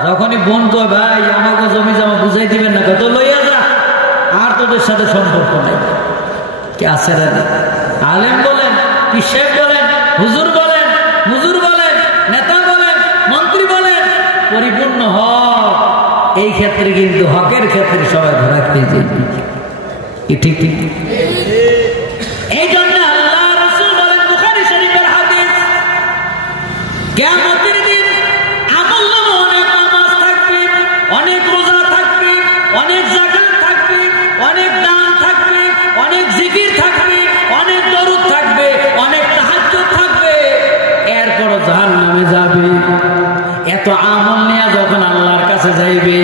যখনই বোন কয়, ভাই আমাকে জমি জমা বুঝাই দিবেন না, কত লইয়া যা, আর তোদের সাথে সম্পর্ক নাই। কি আছে রে? আলেম বলেন, পিসেব বলেন, হুজুর বলেন, মুজুর বলেন, নেতা বলেন, মন্ত্রী বলেন, পরিপূর্ণ হক। এই ক্ষেত্রে কিন্তু হকের ক্ষেত্রে সবাই ধরা খেয়ে যায়। ঠিক ঠিক। এই জন্য আল্লাহ রাসূল বলেন, বুখারী শরীফের হাদিস, কিয়ামতের দিন আমলনামা অনেক নামাজ থাকবে, অনেক রোজা থাকবে, অনেক যাকাত থাকবে, অনেক দান থাকবে, অনেক জিকির থাকবে, অনেক দরুদ থাকবে, অনেক তাহাজ্জুদ থাকবে। এরপরও জাহান্নামে যাবে। এত আমল নিয়ে যখন আল্লাহর কাছে যাইবে,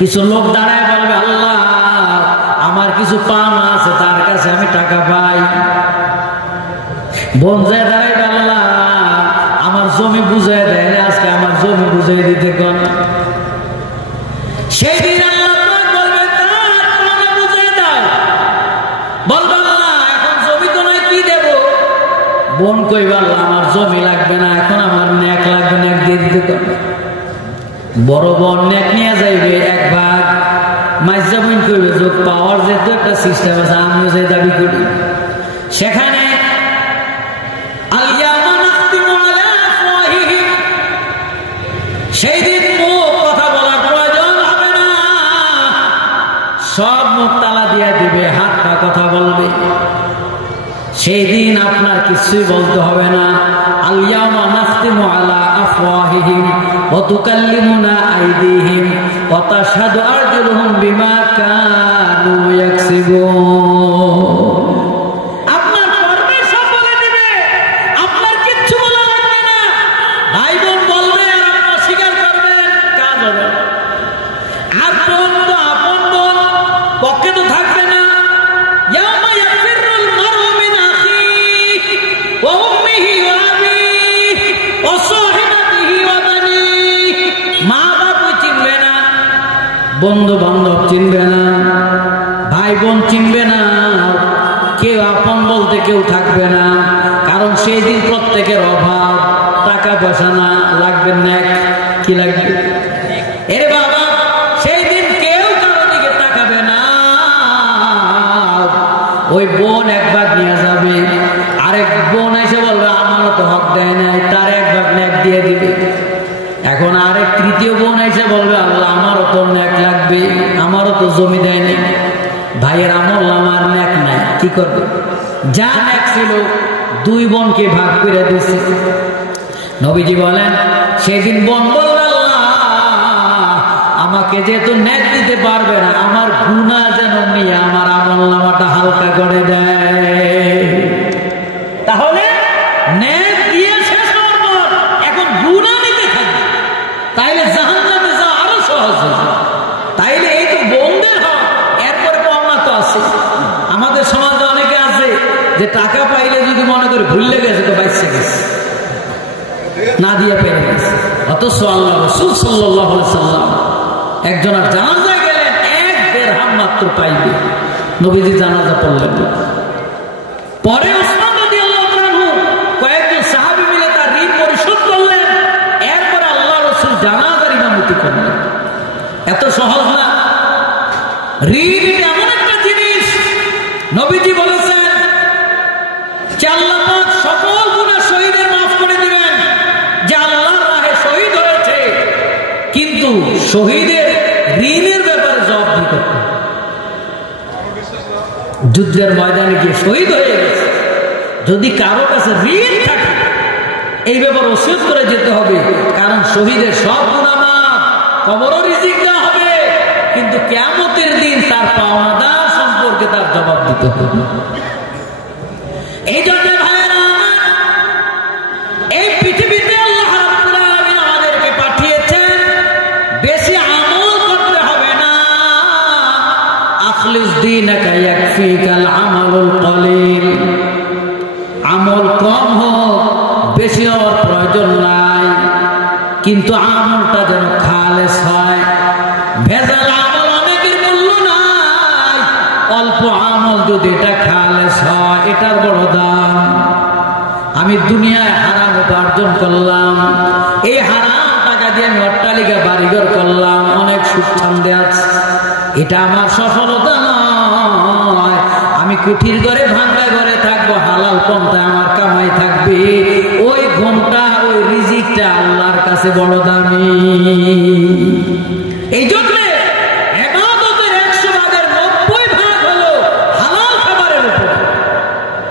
কিছু লোক দাঁড়ায় বলবে, আল্লাহ আমার কিছু পাওনা আছে, তার কাছে আমি টাকা পাই। বোন যায় দাঁড়াইবে, আল্লাহ আমার জমি বুঝাই দেয়, আজকে আমার জমি বুঝাই দিতে কোন। সেই দিন আল্লাহ বলবে, তার বুঝাই দাও। বলবে, আল্লাহ এখন জমি তো নয়, কি দেব? বোন কইবে, আল্লাহ আমার জমি লাগবে না, এখন আমার নেক লাগবে, নেক দিয়ে দিতে কোন। বড় বোন নেক নিয়ে যাইবে 1 ভাগ, মাইজা বোন কইবে, যোগ পাওয়ার যেহেতু একটা সিস্টেম আছে, আমিও যে দাবি করি। সেখানে সেই দিন মুখ কথা বলার প্রয়োজন হবে না, সব মুখ তালা দিয়ে দিবে, হাত পা কথা বলবে। সেই দিন আপনার কিছুই বলতে হবে না। আল-ইয়াওমা নাখতিমু আলা আফওয়াহিহিম ওয়া তুকাল্লিমুনা আইদিহিম ওয়া তাশহাদু আরজুলুহুম বিমা কানু ইয়াকসিবুন। আপনার কর্মে সব বলে দিবে, আপনার কিচ্ছু বলা লাগবে না। ভাই বোন বলবে আর আপনি অস্বীকার করবেন, কাজ হবে। আপন তো আপন বোন পক্ষে তো থাকবে না। ইয়াউমা ইয়াফিরু বন্ধু বান্ধব চিনবে না, ভাই বোন চিনবে না, কেউ আপন বলতে কেউ থাকবে না। কারণ সেই দিন প্রত্যেকের অভাব, টাকা পয়সা না লাগবে, ন্যাক কি লাগবে? এর বাবা সেই দিন কেউ কারো দিকে তাকাবে না। ওই বোন এক ভাগ নিয়ে যাবে, আরেক বোন এসে বলবে আমারও তো হক দেয় নাই, তার এক ভাগ ন্যাক দিয়ে দিবে। এখন আরেক তৃতীয় বোন এসে বলবে আল্লাহ আমারও তো ন্যাক লাগবে, আমারও তো জমি দেয়নি, ভাইয়ের আমল আমার ন্যাক নাই, কি করবে? যা ন্যাক ছিল দুই বোনকে ভাগ করে দিয়েছে। নবীজি বলেন সেদিন বোন বলবে আল্লাহ আমাকে যেহেতু ন্যাক দিতে পারবে না, আমার গুনাহ যেন নিয়ে আমার আমল নামাটা হালকা করে দেয়। তাহলে ন্যাক দিয়ে শেষ হওয়ার পর এখন গুনাহ নিতে থাকবে, তাইলে জাহান্নামে যাওয়া আরো সহজ হবে। তাইলে এই তো বোনদের হক, এরপরে পাওনা তো আছে। আমাদের সমাজে অনেকে আছে যে টাকা পাইলে যদি মনে করে ভুললে গেছে তো বাইসে গেছে, না দিয়ে পেরে গেছে। অথচ আল্লাহ রাসূল সাল্লাল্লাহু আলাইহি সাল্লাম একজনের জানাজা গেলেন, 1 দিরহাম মাত্র পাইবে, নবীজি জানাজা পড়লেন। পরে ওসমান রাদিয়াল্লাহু আনহু কয়েকজন সাহাবী মিলে তার ঋণ পরিশোধ করলেন। এরপর আল্লাহ রাসূল জানাজার ইমামতি করলেন। এত সহজ না। ঋণ এমন একটা জিনিস, নবীজি বলেছেন যে আল্লাহ পাক সকল গুনাহ শহীদের মাফ করে দিবেন, যে আল্লাহর রাহে শহীদ হয়েছে, কিন্তু শহীদের ঋণের ব্যাপারে জবাবদিহি করতে হবে। যুদ্ধের ময়দানে গিয়ে শহীদ হয়ে গেছে, যদি কারো কাছে ঋণ থাকে এই ব্যাপারে ওসিয়ত করে যেতে হবে। কারণ শহীদের সব গুনাহ মাফ, কবরও রিজিক দেওয়া হবে, কিন্তু কিয়ামতের দিন তার পাওনাদার সম্পর্কে তার জবাব দিতে হবে। এই জন্য ভাইয়েরা, এই পৃথিবীতে আল্লাহ রাব্বুল আলামিন আমাদেরকে পাঠিয়েছেন, বেশি আমল করতে হবে না। আখলিস দীনাকা ইয়াকফিকাল আমালুল কলিল। আমল কম হোক, বেশি হওয়ার প্রয়োজন নাই, কিন্তু আমলটা যেন খালেস হয়। ভেজাল আমল অনেকের মূল্য নাই, অল্প আমল যদি এটা খালেস হয় এটার বড় দাম। আমি দুনিয়ায় হারাম উপার্জন করলাম, এই হারাম টাকা দিয়ে আমি অট্টালিকা বাড়িঘর করলাম, অনেক সুখ শান্তি আছে, এটা আমার সফলতা নয়। আমি কুঠির ঘরে ভাঙ্গা ঘরে থাকবো, হালাল পন্থায় আমার কামাই থাকবে, ওই ঘুমটা ওই রিজিকটা আল্লাহর কাছে বড় দামি। এই জন্য ইবাদতের 100 ভাগের 90 ভাগ হলো হালাল খাবারের উপর।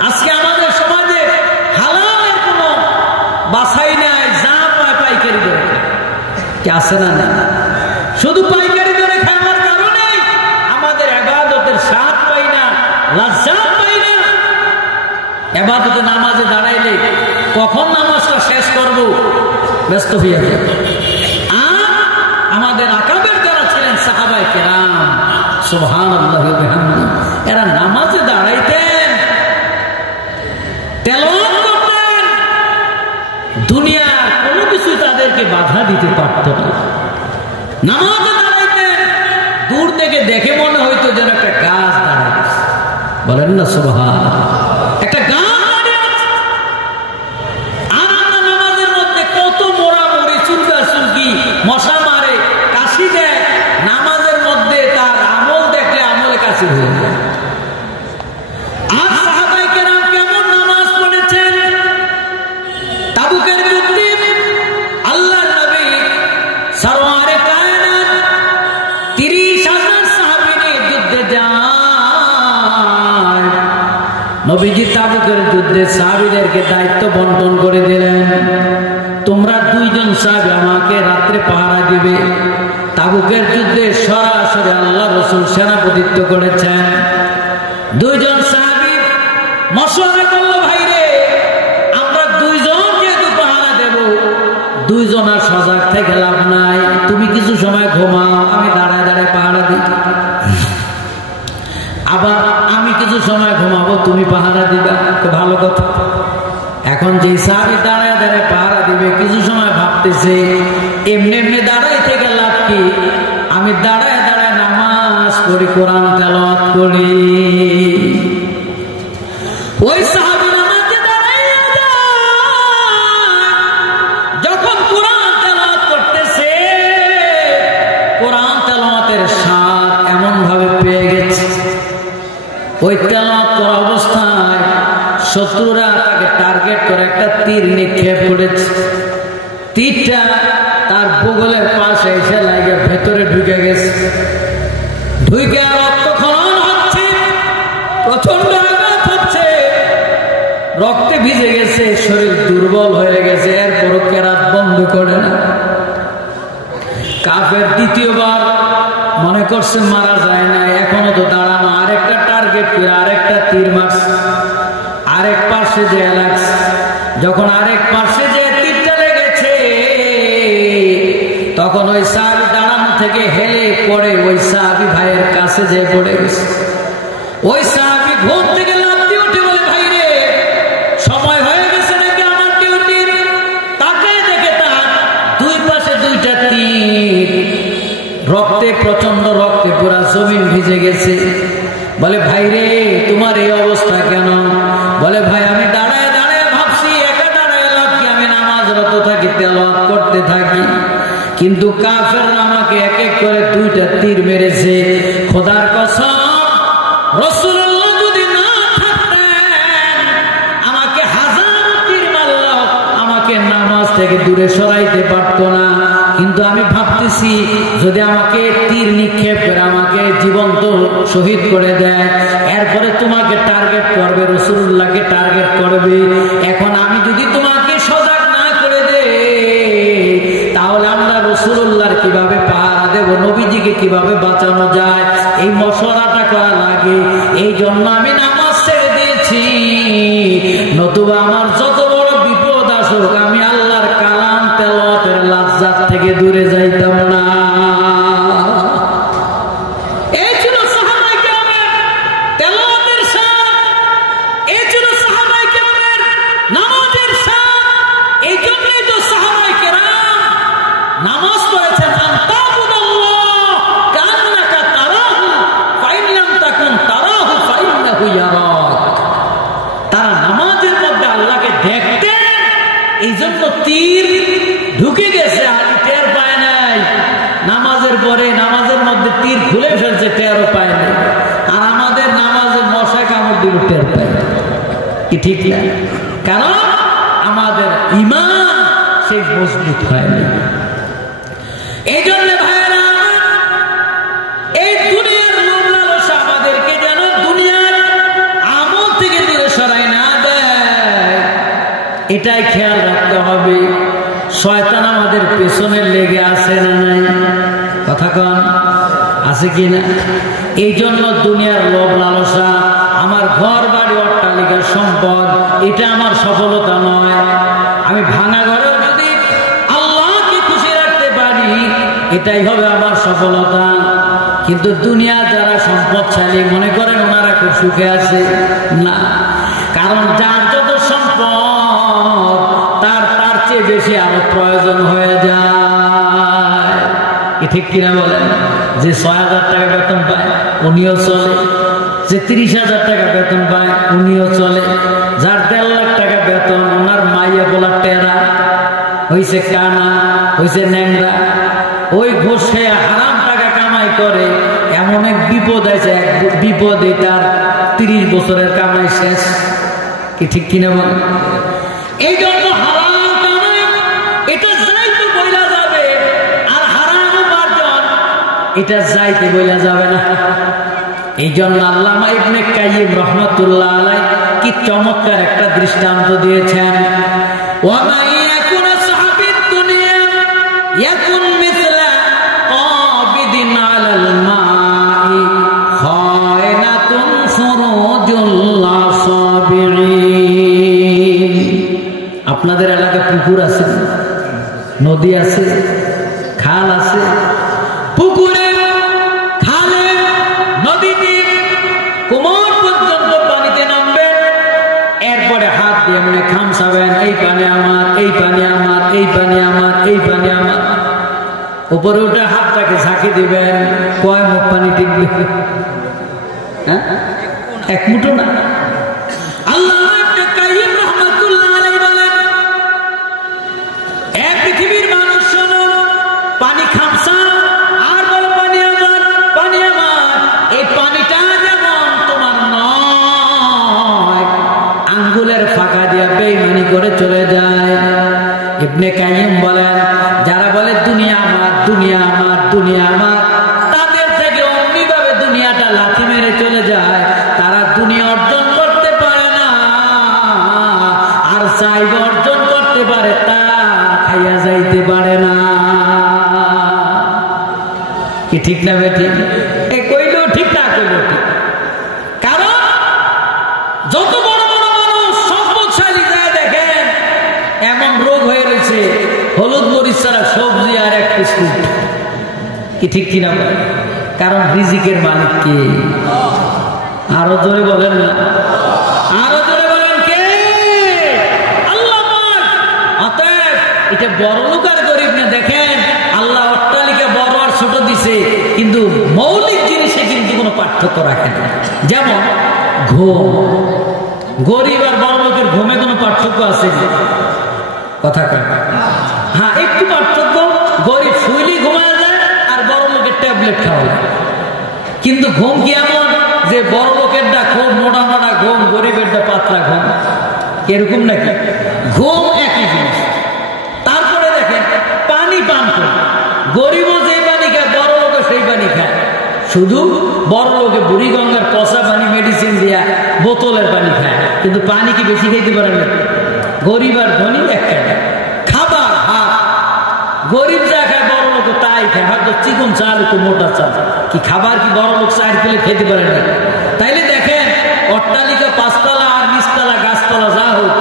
আজকে আমাদের সমাজে হালালের কোনো বাছাই নাই, যা পায় পাইকারি দরে খায়, কি আছে না? না, শুধু পাইকারি দরে খাওয়ার কারণে আমাদের ইবাদতের স্বাদ পাই না, লজ্জা পাই না। ইবাদতে নামাজে দাঁড়াইলে কখন নামাজটা শেষ করব ব্যস্ত হয়ে যায়। আর আমাদের আকাবের যারা ছিলেন সাহাবায়ে কেরাম, সুবহানাল্লাহি ওয়া বিহামদিহি, এরা নামাজে দাঁড়াইতেন, তেলাওয়াত করতেন, দুনিয়ার কোনো কিছু তাদেরকে বাধা দিতে পারত না। নামাজে দাঁড়াইতেন, দূর থেকে দেখে মনে হইতো যেন একটা গাছ দাঁড়াইছে, বলেন না সুবহানাল্লাহ, একটা গাছ দাঁড়িয়ে আছে। আর আমরা নামাজের মধ্যে কত মোড়ামুড়ি, চুলকাচুলকি, মশা মারে, কাশি দেয়, নামাজের মধ্যে তার আমল দেখলে আমলে কাশি হয়ে যায়। আর সাহাবায়ে কেরাম কেমন নামাজ পড়েছেন? তাবুকের যুদ্ধে আল্লাহর নবী সরওয়ারে কায়নাত 30,000 সাহাবী নিয়ে যুদ্ধে যান। নবীজি তাবুকের যুদ্ধে সাহাবীদেরকে দায়িত্ব বন্টন করে দিলেন, তোমরা 2 জন সাহাবী আমাকে রাত্রে পাহারা দিবে। তাবুকের যুদ্ধে সরাসরি আল্লাহ রাসূল সেনাপতিত্ব করেছেন। 2 জন সাহাবী মশওয়ারা করলো, ভাই রে আমরা 2 জন যেহেতু পাহারা দেব, 2 জন আর সজাগ থেকে লাভ নাই, তুমি কিছু সময় ঘুমাও, আমি দাঁড়ায় দাঁড়ায় পাহারা দিই, আবার আমি কিছু সময় ঘুমাবো, তুমি পাহারা দিবা, ভালো কথা। এখন যে সাহাবী দাঁড়ায় দাঁড়ায় পাহারা দিবে, কিছু সময় ভাবতেছে এমনি এমনি দাঁড়াই থেকে লাভ কি, আমি দাঁড়ায় দাঁড়ায় করি, কোরআন তেলাওয়াত করি। ওই সাহাবী নামাজে দাঁড়াইয়া যায়, যখন কোরআন তেলাওয়াত করতেছে, কোরআন তেলাওয়াতের স্বাদ এমন ভাবে পেয়ে গেছে, ওই তেলাওয়াত করা অবস্থায় শত্রুরা তাকে টার্গেট করে একটা তীর নিক্ষেপ করেছে। তীরটা তার বগলের পাশে এসে লাগে ভেতরে ঢুকে গেছে, ঢুকে রক্তক্ষরণ হচ্ছে, প্রচন্ড আঘাত হচ্ছে, রক্তে ভিজে গেছে, শরীর দুর্বল হয়ে গেছে, এরপরও কেরাত বন্ধ করে না। কাফের দ্বিতীয়বার মনে করছে মারা যায় না, এখনো তো দাঁড়ানো, আরেকটা টার্গেট করে আরেকটা তীর মারছে, আরেক পাশে যে লাগছে। যখন আরেক পাশে যে তীরটা লেগেছে, তখন ওই সাহাবী দাঁড়ানো থেকে হেলে পড়ে ওই সাহাবী ভাইয়ের কাছে যে পড়ে গেছে। ওই সাহাবী ঘুম থেকে লাফ দিয়ে উঠে বলে, ভাই রে, সময় হয়ে গেছে নাকি আমার ডিউটির? তাকে দেখে তার দুই পাশে দুইটা তীর, রক্তে, প্রচন্ড রক্তে পুরা জমিন ভিজে গেছে। বলে, ভাই রে, তোমার এই অবস্থা কেন? বলে, ভাই আমি দাঁড়ায় দাঁড়ায় ভাবছি, একা দাঁড়ায় লাভ কি, আমি নামাজরত থাকি, তেলাওয়াত করতে থাকি, কিন্তু কাফেররা আমাকে এক এক করে দুইটা তীর মেরেছে। খোদার কসম, রাসূলুল্লাহ যদি না থাকতেন, আমাকে হাজার তীর মারলেও আমাকে নামাজ থেকে দূরে সরাইতে পারতো না। কিন্তু আমি ভাবতেছি, যদি আমাকে তীর নিক্ষেপ করে আমাকে জীবন্ত শহীদ করে দেয়, এরপরে তোমাকে টার্গেট করবে, রাসূলুল্লাহকে টার্গেট করবে। এখন আমি যদি তোমাকে সজাগ না করে দেই, তাহলে আমরা রাসূলুল্লাহর কিভাবে পাহারা দেব, নবীজিকে কিভাবে বাঁচানো যায়, এই মশলাটা করা লাগে। এই জন্য আমি নামাজ ছেড়ে দিয়েছি, নতুবা আমার যত বড় বিপদ আসুক, আমি আল্লাহর কালাম তেলাওয়াতের লাজ্জাত থেকে দূরে যাইতাম না। এই ছিল সাহাবায়ে কেরামের তেলাওয়াতের শান, এই ছিল সাহাবায়ে কেরামের নামাজের শান। এই জন্যই তো সাহাবায়ে কেরাম নামাজ পড়েছেন, আনতাবুদাল্লাহ কান্নাকা তারাহু ফাইন লাম তাকুন তারাহু ফাইন্নাহু ইয়ারাক। তারা নামাজের মধ্যে আল্লাহকে দেখতেন, এই জন্য তীর ঢুকে গেছে আর টের পায় নাই। নামাজের পরে নামাজের মধ্যে তীর খুলে ফেলছে, টেরও পায় না। আর আমাদের নামাজে মশা কামড় দিল, টের পায় না, কি ঠিক না? কারণ আমাদের ঈমান সেই মজবুত হয়নি। এই জন্য ভাইয়েরা, এই দুনিয়ার লোভ লালসা আমাদেরকে যেন দুনিয়ার আমল থেকে দূরে সরাই না দেয়, এটাই খেয়াল রাখতে হবে। শয়তান আমাদের পেছনে লেগে আছে না নাই? কথা কন, আছে কি না? এই জন্য দুনিয়ার লোভ লালসা, আমার ঘর বাড়ি অট্টালিকা সম্পদ, এটা আমার সফলতা নয়। আমি ভাঙা ঘরেও যদি আল্লাহকে খুশি রাখতে পারি, এটাই হবে আমার সফলতা। কিন্তু দুনিয়া যারা সম্পদশালী মনে করেন ওনারা খুব সুখে আছে, না। কারণ যার যত সম্পদ, তার চেয়ে বেশি আরো প্রয়োজন হয়ে যায়। ঠিক কিনা বলেন? যে ৬,০০০ টাকা বেতন পায় উনিও চলে, যে ৩০,০০০ টাকা বেতন পায় উনিও চলে, যার ১.৫ লাখ টাকা বেতন, ওনার মাইয়া বলার টেরা হইছে, কানা হইছে, ন্যাংরা, ওই ঘুষ খেয়ে হারাম টাকা কামাই করে। এমন এক বিপদ আছে, এক বিপদে তার ৩০ বছরের কামাই শেষ। কি ঠিক কিনা বলেন? এই জন্য হারাম কামাই এটা যাইতে বইলা যাবে, আর হারাম উপার্জন এটা যাইতে বইলা যাবে না। এই জন্য আল্লামা ইবনে কাইয়িম রাহমাতুল্লাহ আলাইহি কি চমৎকার একটা দৃষ্টান্ত দিয়েছেন। ওয়ামা ইয়াকুন সাহাবিদ দুনিয়া ইয়াকুন মিসলা আবিদিন আলাল মাই খায়নাতুন ফুরুজুল্লাহ সাবিরিন। আপনাদের এলাকায় পুকুর আছে, নদী আছে, খাল আছে? পুকুরে, খালে, নদীতে কোমর পর্যন্ত পানিতে নামবেন, এরপরে হাত দিয়ে মনে খামসাবেন, এই পানি আমার, এই পানি আমার, এই পানি আমার, এই পানি আমার। উপরে উঠে হাতটাকে ঝাঁকি দিবেন, কয় মুখ পানি টিকবে? হ্যাঁ, এক মুঠো না। আল্লামা ইবনে কাইয়্যিম রাহমাতুল্লাহ আলাইহি বলেন, এক পৃথিবীর মানুষ শোনো, পানি খামসা আর বল পানি আমার, পানি আমার। এই পানিটা যেমন তোমার নয়, আঙ্গুলের ফাঁকা দিয়া বেঈমানি করে চলে যায়। ইবনে কাইয়্যিম বলেন, যারা বলে দুনিয়া আমার, দুনিয়া আমার, দুনিয়া আমার, তাদের থেকে অমনি ভাবে দুনিয়াটা লাথি মেরে চলে যায়। তারা দুনিয়া অর্জন করতে পারে না, আর চাইবে অর্জন করতে পারে, তা খাইয়া যাইতে পারে না। কি ঠিক না বেঠি? এই কইলেও ঠিক না কইলেও ঠিক। কারণ যত বড় বড় মানুষ সম্পদশালী যায় দেখেন, এমন রোগ হয়ে রয়েছে, হলুদ মরিচ ছাড়া সবজি আর এক বিস্কুট। কি ঠিক কিনা? কারণ রিজিকের মালিক কে? আরো জোরে বলেন না, আরো জোরে বলেন কে? আল্লাহ পাক। অতএব এটা বড় লোক আর গরিব না, দেখেন আল্লাহ অট্টালিকা বড় আর ছোট দিছে, কিন্তু মৌলিক জিনিসে কিন্তু কোনো পার্থক্য রাখে না। যেমন ঘুম, গরিব আর বড় লোকের ঘুমে কোনো পার্থক্য আছে? কথা কয়? হ্যাঁ, একটু পার্থক্য। গরিব শুইলেই ঘুমায় যায়, আর বড় লোকের ট্যাবলেট খাওয়া যায়। কিন্তু ঘুম কি এমন যে বড় লোকেরটা খুব মোটা মোটা ঘুম, গরিবেরটা পাতলা ঘুম? এরকম নাকি? ঘুম একই জিনিস। তারপরে দেখেন পানি পান করে, গরিবও যে পানি খায়, বড় লোকও সেই পানি খায়। শুধু বড় লোকে বুড়িগঙ্গার পচা পানি মেডিসিন দিয়া বোতলের পানি খায়, কিন্তু পানি কি বেশি খাইতে পারে না? গরিব আর ধনী একটা। খাবার ভাত, গরিব যা খায় বড় লোক তাই খায়, হয়তো চিকন চাল একটু মোটা চাল। কি খাবার কি বড় লোক চার পেলে খেতে পারে না? তাইলে দেখেন অট্টালিকা পাঁচতলা আর নিচতলা গাছতলা যা হোক,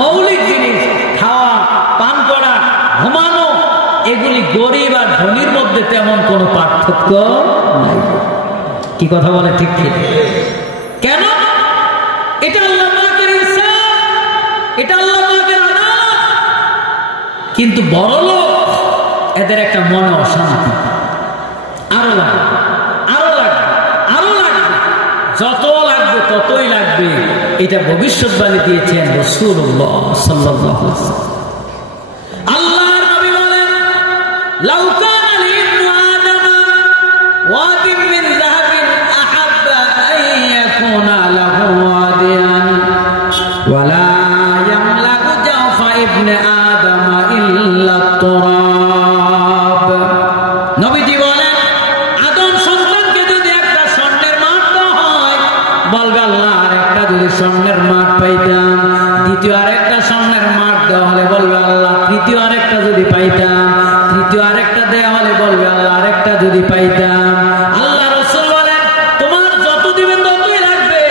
মৌলিক জিনিস খাওয়া, পান করা, ঘুমানো, এগুলি গরিব আর ধনীর মধ্যে তেমন কোনো পার্থক্য নাই। কি কথা বলে ঠিক ঠিক? কেন? এটা আল্লাহ পাকের ইনসাফ, এটা আল্লাহ পাকের আদালত। কিন্তু বড় লোক, এদের একটা মনে অশান্তি, আরো লাগবে, আরো লাগবে, আরো লাগবে, যত লাগবে ততই লাগবে। এটা ভবিষ্যৎবাণী দিয়েছেন রাসূলুল্লাহ সাল্লাল্লাহু আলাইহি ওয়াসাল্লাম। আল্লাহর নবী বলেন, লাউ কানা লিবনি আদম ওয়াদিন মিন যাহাবিন আহাব্বা আন ইয়াকুনা লাহু ওয়াদিয়ান ওয়ালা ইয়ামলাকু জাওফা ইবনে আদম ইল্লা তুরাব। নবীজি বলেন, আদম সন্তানকে যদি একটা স্বর্ণের মাঠ দেওয়া হয়, বলবে আল্লাহ আরেকটা যদি স্বর্ণের মাঠ পাইতাম। দ্বিতীয় আরেকটা স্বর্ণের মাঠ দেওয়া হলে বলবে আল্লাহ তৃতীয় আরেকটা যদি পাইতাম। তৃতীয় আরেকটা দেওয়া হলে বলবে আল্লাহ আরেকটা যদি পাইতাম। আল্লাহ রাসূল বলেন, তোমার যত দিবেন ততই লাগবে।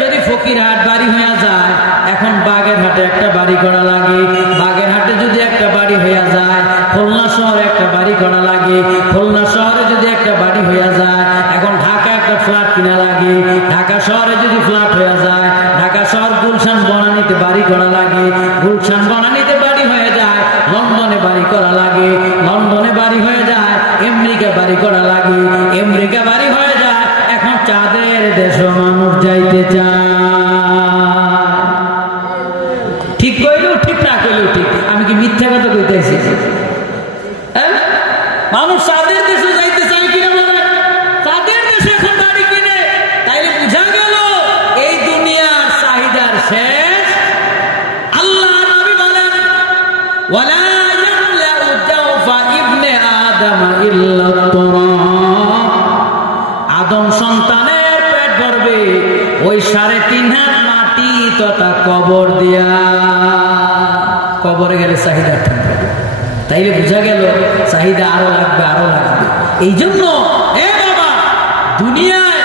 যদি ফকিরহাট বাড়ি হইয়া যায়, এখন বাগেরহাটে একটা বাড়ি করা লাগে। বাগেরহাটে যদি একটা বাড়ি হইয়া যায়, খুলনা শহরে একটা বাড়ি করা লাগে। খুলনা শহরে যদি একটা বাড়ি হইয়া যায়, এখন ঢাকা একটা ফ্ল্যাট কিনা লাগে। ঢাকা শহরে যদি ফ্ল্যাট হইয়া যায়, ঢাকা শহর গুলশান বনানীতে বাড়ি করা লাগে। গুলশান বনানীতে বাড়ি হয়ে যায়, লন্ডনে বাড়ি করা লাগে। লন্ডনে বাড়ি হয়ে যায়, আমেরিকা বাড়ি করা লাগে। আমেরিকা বাড়ি হয়ে যায়, এখন চাঁদের দেশে মানুষ যাইতে চায়। ঠিক কইলেও ঠিক, না কইলেও ঠিক। আমি কি মিথ্যা কথা কইতেছি? মানুষ চাঁদের দেশে যাইতে চায় কিনা? বলে চাঁদের দেশে এখন বাড়ি কিনে। তাইলে বুঝা গেল এই দুনিয়ার চাহিদার শেষ। আল্লাহ নবী বলেন, ওয়ালা ইয়ামলাউ জাওফা ইবনে আদম ইল্লা তুরাব। আদম সন্তানের পেট ভরবে ওই 3.5 হাত মাটি তথা কবর দিয়া। কবরে গেলে চাহিদা থাকবে। তাইলে বুঝা গেল চাহিদা আরো লাগবে, আরো লাগবে। এই জন্য এ বাবা, দুনিয়ায়